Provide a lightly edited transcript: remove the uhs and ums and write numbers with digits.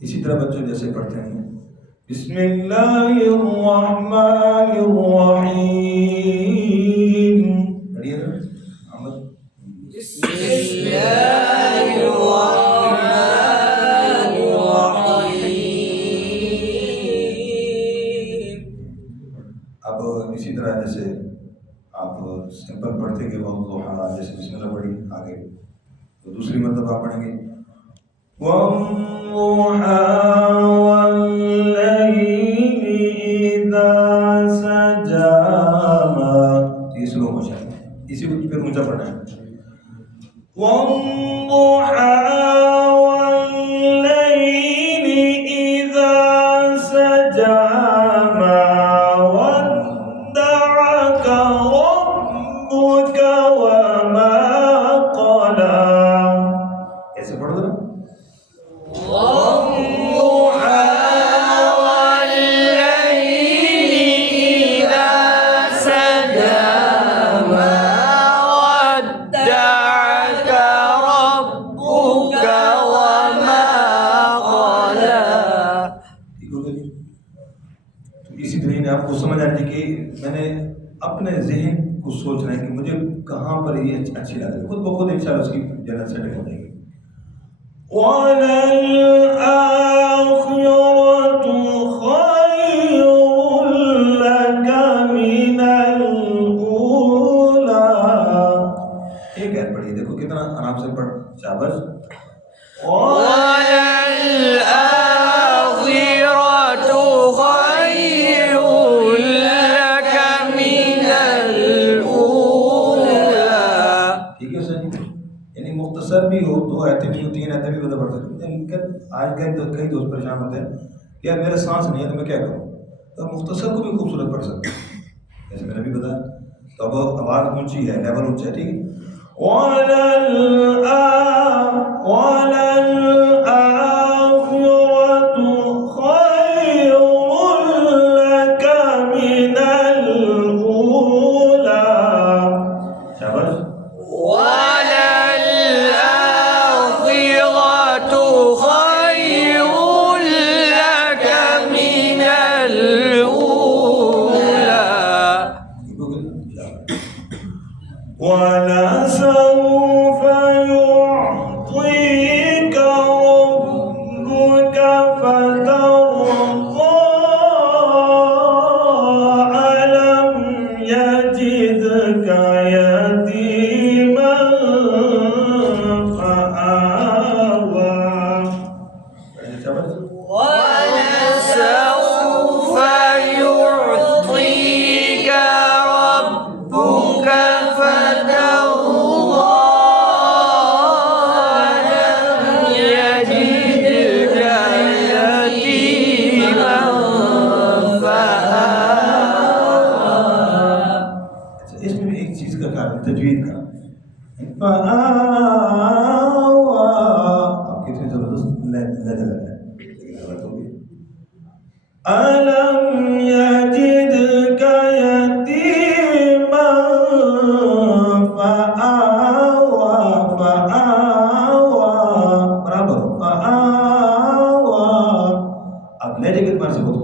اسی طرح بچوں جیسے پڑھتے ہیں بسم اللہ الرحمن الرحیم، پڑھیے نا احمد، بسم اللہ الرحمن الرحیم۔ اب اسی طرح جیسے آپ سمپل پڑھتے کہ والضحیٰ، جیسے بسم اللہ پڑھی آگے تو دوسری مرتبہ آپ پڑھیں گے والضحیٰ واللیل اذا سجا، یہ سلو ہو جائے، اسی کو پھر اونچا پڑھنا ہے والضحیٰ واللیل اذا سجا ما ودعك ربك وما قلى، ایسے پڑھ دو نا اسی طرح آپ کو سمجھ آتی کہ میں نے اپنے ذہن کو سوچ رہے ہیں کہ مجھے کہاں پر یہ اچھی لگ رہی ہے، خود بخود انشاءاللہ اس کی جنت سیٹنگ ہو جائے گی وَلَلْآخِرَةُ خَيْرٌ لَكَ مِنَ الْأُولَى، ایک آیت پڑھیے، دیکھو کتنا آرام سے پڑھ، شاباش مختصر بھی ہو، 2 آیتیں بھی ہو، 3 آیتیں بھی پڑھ سکتے ہیں، لیکن آج کئی دوست پریشان ہوتے ہیں کہ یار میرا سانس نہیں ہے تو میں کیا کروں، تو مختصر کو بھی خوبصورت پڑھ سکتے ہیں جیسے میں نے بھی بتایا، تو اب آواز اونچی ہے، لیول اونچا ہے، ٹھیک ہے وَلَلْآخِرَةُ خَيْرٌ لَكَ مِنَ الْأُولَى، شاباش وَلَسَوْفَ يُعْطِيكَ رَبُّكَ فَتَرْضَىٰ أَلَمْ يَجِدْكَ يَتِيمًا فَآوَىٰ، وَلَسَوْفَ يُعْطِيكَ رَبُّكَ تجوید کا آپ کتنی زبردست لہجہ ہے، أَلَمْ يَجِدْكَ يَتِيمًا فَآوَىٰ، برابر فَآوَىٰ، اب لہجے کے اعتبار سے بہت